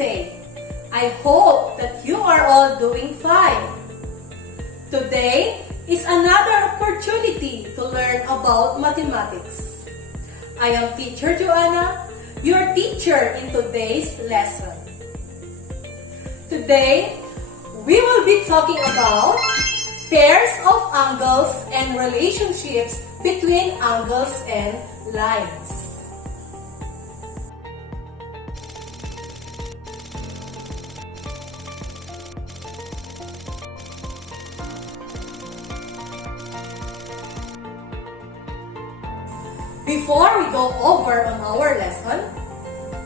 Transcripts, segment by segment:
today? I hope that you are all doing fine. Today is another opportunity to learn about mathematics. I am Teacher Joanna, your teacher in today's lesson. Today, we will be talking about pairs of angles and relationships between angles and lines. Before we go over on our lesson,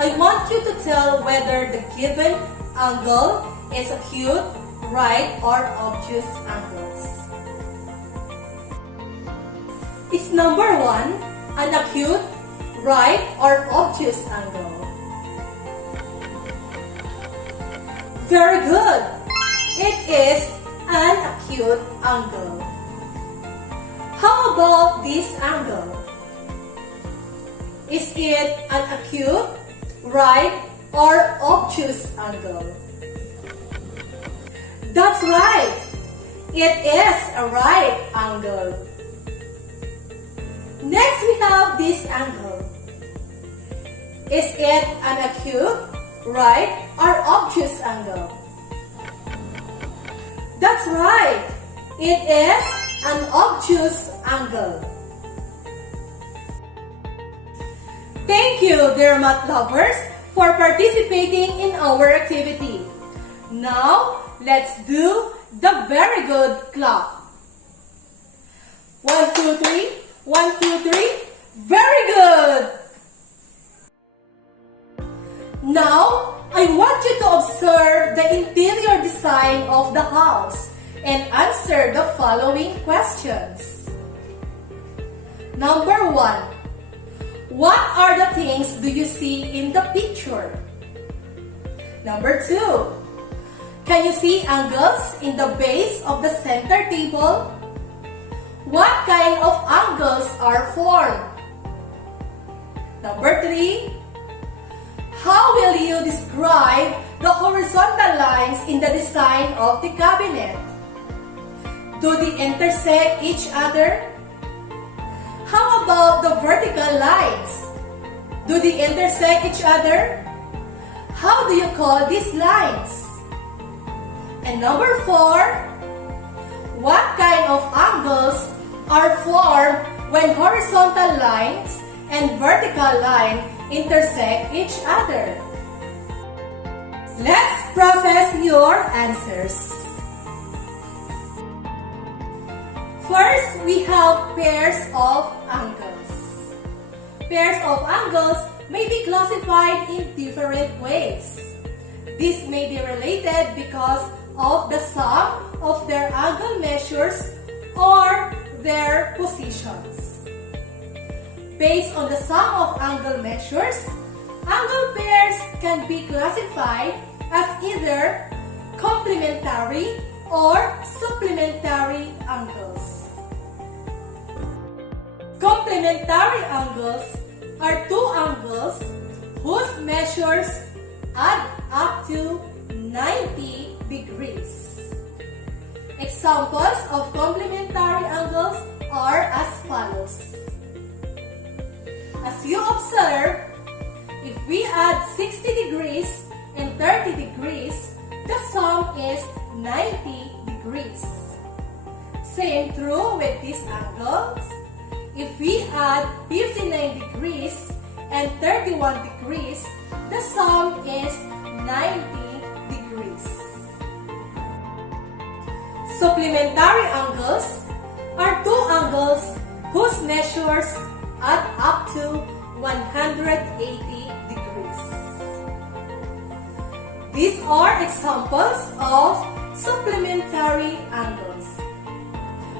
I want you to tell whether the given angle is acute, right, or obtuse angles. Is number 1 an acute, right, or obtuse angle? Very good! It is an acute angle. How about this angle? Is it an acute, right, or obtuse angle? That's right! It is a right angle. Next, we have this angle. Is it an acute, right, or obtuse angle? That's right! It is an obtuse angle. Thank you, dear math lovers, for participating in our activity. Now, let's do the very good clap. 1, 2, 3. 1, 2, 3. Very good! Now, I want you to observe the interior design of the house and answer the following questions. Number 1. What are the things do you see in the picture? Number 2. Can you see angles in the base of the center table? What kind of angles are formed? Number 3. How will you describe the horizontal lines in the design of the cabinet? Do they intersect each other? How about the vertical lines? Do they intersect each other? How do you call these lines? And number 4, what kind of angles are formed when horizontal lines and vertical line intersect each other? Let's process your answers. First, we have pairs of angles. Pairs of angles may be classified in different ways. This may be related because of the sum of their angle measures or their positions. Based on the sum of angle measures, angle pairs can be classified as either complementary or supplementary angles. Complementary angles are two angles whose measures add up to 90 degrees. Examples of complementary angles are as follows. As you observe, if we add 60 degrees and 30 degrees, the sum is 90 degrees. Same true with these angles. If we add 59 degrees and 31 degrees, the sum is 90 degrees. Supplementary angles are two angles whose measures add up to 180 degrees. These are examples of supplementary angles.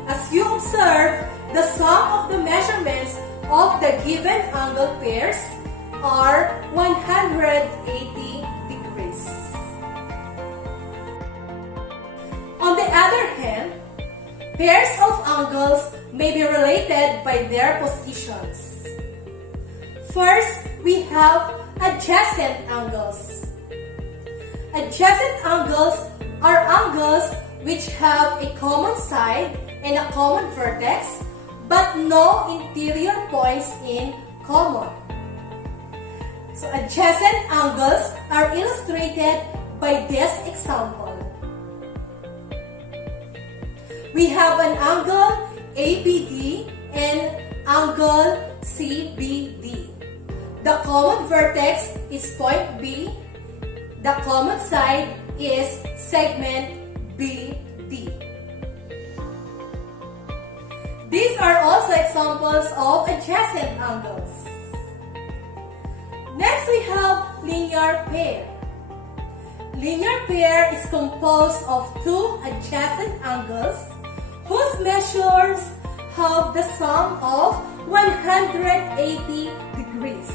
As you observe, the sum of the measurements of the given angle pairs are 180 degrees. On the other hand, pairs of angles may be related by their positions. First, we have adjacent angles. Adjacent angles are angles which have a common side and a common vertex, but no interior points in common. So adjacent angles are illustrated by this example. We have an angle ABD and angle CBD. The common vertex is point B. The common side is segment BD. These are also examples of adjacent angles. Next, we have linear pair. Linear pair is composed of two adjacent angles whose measures have the sum of 180 degrees.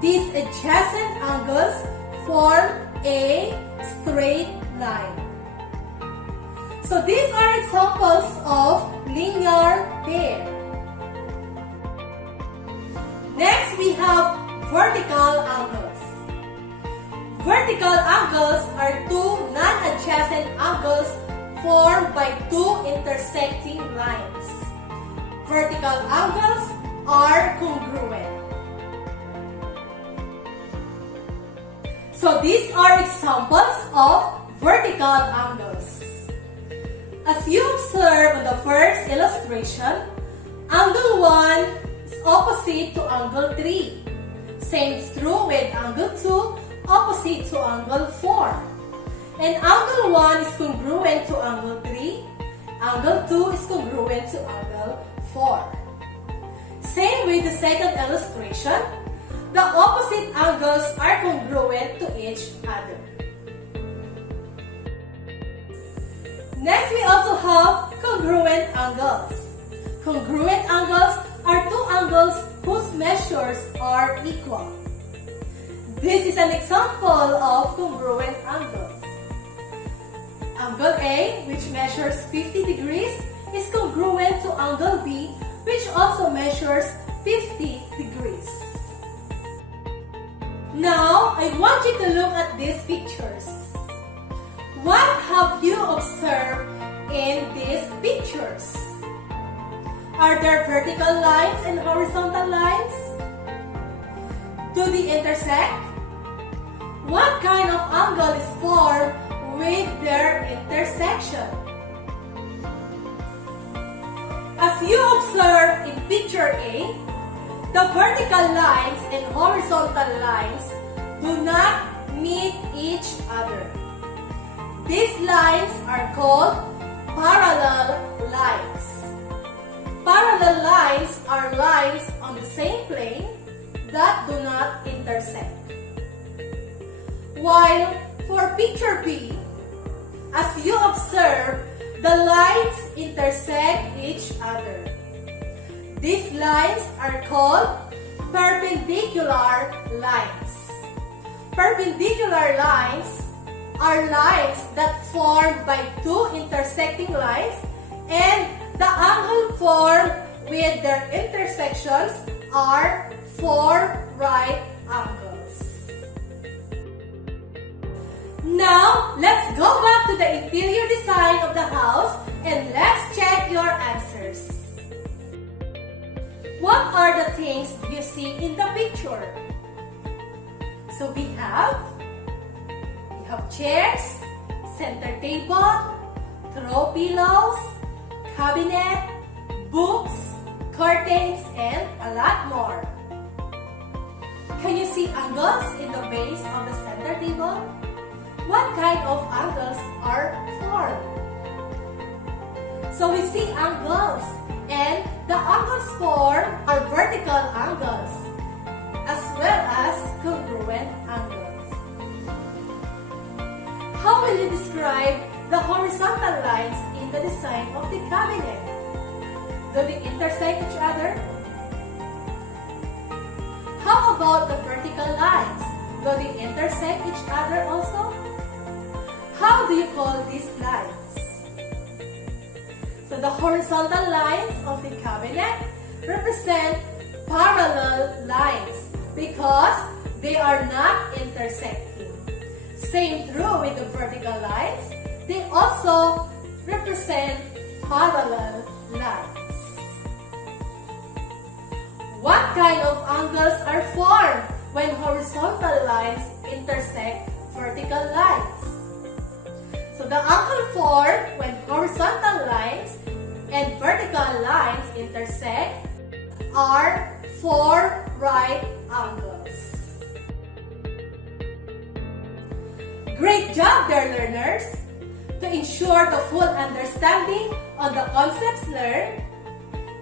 These adjacent angles form a straight line. So these are examples of linear pair. Next, we have vertical angles. Vertical angles are two non-adjacent angles formed by two intersecting lines. Vertical angles are congruent. So these are examples of vertical angles. As you observe on the first illustration, angle 1 is opposite to angle 3. Same is true with angle 2, opposite to angle 4. And angle 1 is congruent to angle 3. Angle 2 is congruent to angle 4. Same with the second illustration, the opposite angles are congruent to each other. Next, we also have congruent angles. Congruent angles are two angles whose measures are equal. This is an example of congruent angles. Angle A, which measures 50 degrees, is congruent to angle B, which also measures 50 degrees. Now, I want you to look at these pictures. What have you observed in these pictures? Are there vertical lines and horizontal lines? Do they intersect? What kind of angle is formed with their intersection? As you observe in picture A, the vertical lines and horizontal lines do not meet each other. These lines are called parallel lines. Parallel lines are lines on the same plane that do not intersect. While for picture B, as you observe, the lines intersect each other. These lines are called perpendicular lines. Perpendicular lines are lines that formed by two intersecting lines, and the angle formed with their intersections are 4 right angles. Now, let's go back to the interior design of the house and let's check your answers. What are the things you see in the picture? So we have chairs, center table, throw pillows, cabinet, books, curtains, and a lot more. Can you see angles in the base of the center table? What kind of angles are formed? So we see angles, and the angles formed are vertical angles as well as congruent angles. How will you describe the horizontal lines in the design of the cabinet? Do they intersect each other? How about the vertical lines? Do they intersect each other also? How do you call these lines? So the horizontal lines of the cabinet represent parallel lines because they are not intersecting. Same true with the vertical lines. They also represent parallel lines. What kind of angles are formed when horizontal lines intersect vertical lines? So the angle formed when horizontal lines and vertical lines intersect are 4 right angles. Great job there, learners! To ensure the full understanding on the concepts learned,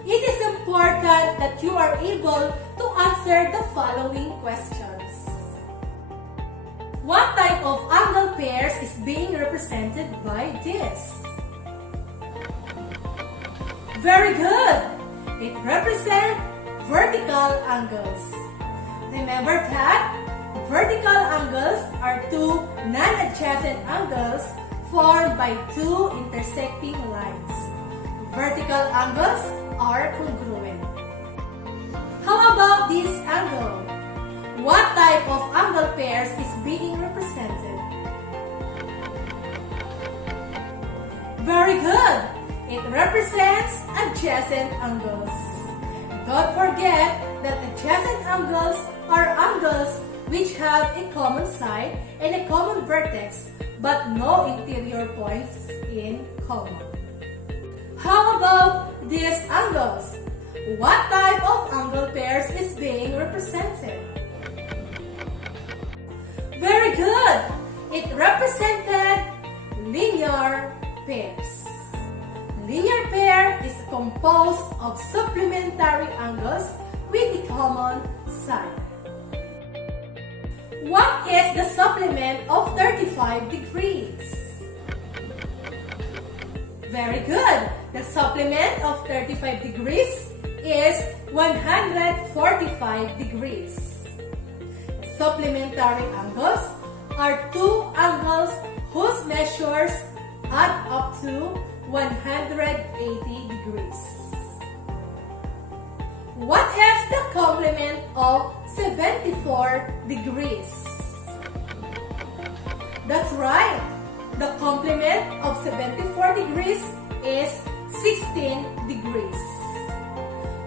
it is important that you are able to answer the following questions. What type of angle pairs is being represented by this? Very good! It represents vertical angles. Remember that vertical angles are two non-adjacent angles formed by two intersecting lines. Vertical angles are congruent. How about this angle? What type of angle pairs is being represented? Very good! It represents adjacent angles. Don't forget that adjacent angles are angles which have a common side and a common vertex but no interior points in common. How about these angles? What type of angle pairs is being represented? Very good! It represented linear pairs. Linear pair is composed of supplementary angles with a common side. What is the supplement of 35 degrees? Very good! The supplement of 35 degrees is 145 degrees. Supplementary angles are two angles whose measures add up to 180 degrees. What is the complement of 74 degrees? That's right! The complement of 74 degrees is 16 degrees.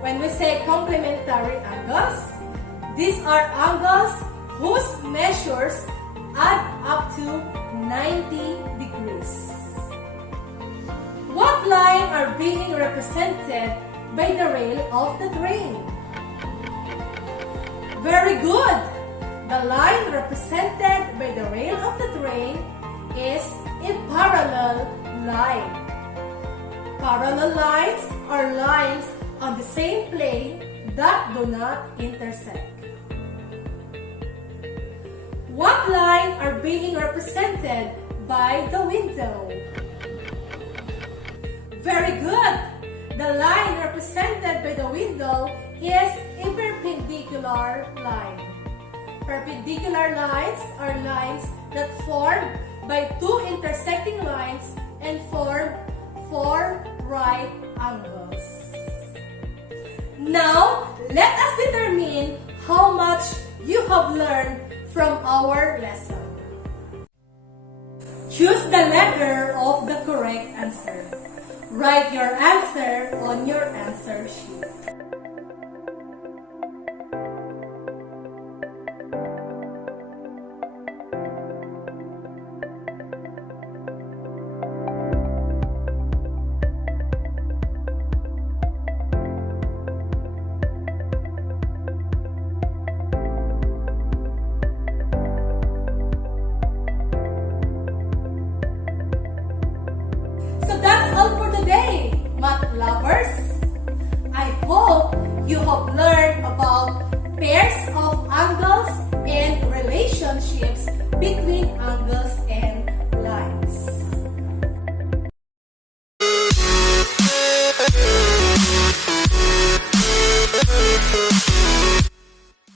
When we say complementary angles, these are angles whose measures add up to 90 degrees. What line are being represented by the rail of the train? Very good! The line represented by the rail of the train is a parallel line. Parallel lines are lines on the same plane that do not intersect. What line are being represented by the window? Very good! The line represented by the window is a perpendicular line. Perpendicular lines are lines that form by two intersecting lines and form 4 right angles. Now, let us determine how much you have learned from our lesson. Choose the letter of the correct answer. Write your answer on your answer sheet. So that's all for today, math lovers. I hope you have learned about pairs of